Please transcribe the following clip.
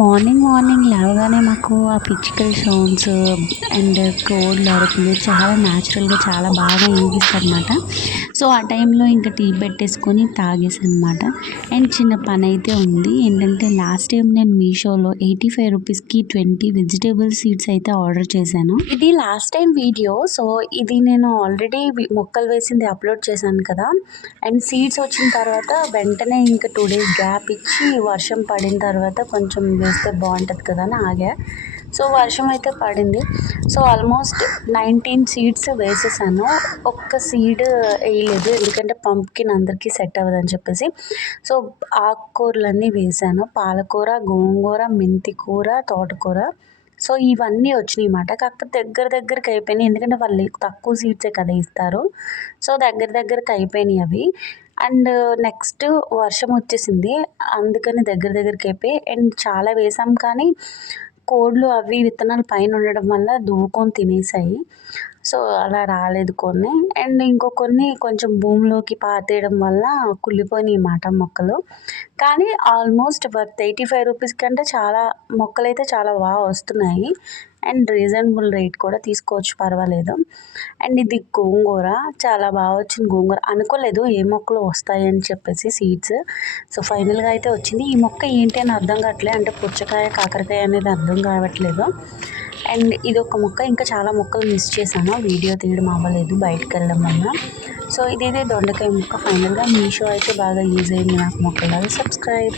Morning morning లేవగానే మాకు ఆ పిచ్చుకల సౌండ్స్ అండ్ కోళ్ళు అరుపులు చాలా న్యాచురల్గా చాలా బాగా వినిపిస్తాయన్నమాట. సో ఆ టైంలో ఇంకా టీ పెట్టేసుకొని తాగేసానమాట. అండ్ చిన్న పని అయితే ఉంది. ఏంటంటే లాస్ట్ టైం నేను మీషోలో 85 రూపీస్కి 20 వెజిటేబుల్ సీడ్స్ అయితే ఆర్డర్ చేశాను. ఇది లాస్ట్ టైం వీడియో. సో ఇది నేను ఆల్రెడీ మొక్కలు వేసింది అప్లోడ్ చేశాను కదా. అండ్ సీడ్స్ వచ్చిన తర్వాత వెంటనే ఇంకా 2 డేస్ గ్యాప్ ఇచ్చి వర్షం పడిన తర్వాత కొంచెం వేస్తే బాగుంటుంది కదా అని ఆగా. సో వర్షం అయితే పడింది. సో ఆల్మోస్ట్ 19 సీడ్స్ వేసేసాను. ఒక్క సీడ్ వేయలేదు, ఎందుకంటే పంప్కిన్ అందరికీ సెట్ అవ్వదని చెప్పేసి. సో ఆకుకూరలన్నీ వేసాను. పాలకూర, గోంగూర, మెంతి కూర, తోటకూర. సో ఇవన్నీ వచ్చినాయి అన్నమాట. కాకపోతే దగ్గరికి అయిపోయినాయి, ఎందుకంటే వాళ్ళు తక్కువ సీడ్సే కదా ఇస్తారు. సో దగ్గరికి అయిపోయినాయి అవి. అండ్ నెక్స్ట్ వర్షం వచ్చేసింది, అందుకని దగ్గరికి అయిపోయి. అండ్ చాలా వేసాం కానీ కోళ్ళు అవి విత్తనాలు పైన ఉండడం వల్ల దువ్వుకొని తినేసాయి. సో అలా రాలేదు కొన్ని. అండ్ ఇంకో కొన్ని కొంచెం భూమిలోకి పాతేయడం వల్ల కుళ్ళిపోయినాయి అన్నమాట మొక్కలు. కానీ ఆల్మోస్ట్ వర్త్ 85 రూపీస్ కంటే చాలా మొక్కలైతే చాలా బాగా వస్తున్నాయి. అండ్ రీజనబుల్ రేట్ కూడా, తీసుకోవచ్చు, పర్వాలేదు. అండ్ ఇది గోంగూర చాలా బాగా వచ్చింది. గోంగూర అనుకోలేదు ఏ మొక్కలు వస్తాయి అని చెప్పేసి సీడ్స్. సో ఫైనల్గా అయితే వచ్చింది. ఈ మొక్క ఏంటి అని అర్థం కావట్లేదు, అంటే పుచ్చకాయ కాకరకాయ అనేది అర్థం కావట్లేదు. అండ్ ఇది ఒక మొక్క, ఇంకా చాలా మొక్కలు మిస్ చేశాను, వీడియో తీయడం అవ్వలేదు బయటకు వెళ్ళడం వల్ల. సో ఇదైతే దొండకాయ మొక్క. ఫైనల్గా మీషో అయితే బాగా యూజ్ అయింది నాకు మొక్కలాగా. సబ్స్క్రైబ్.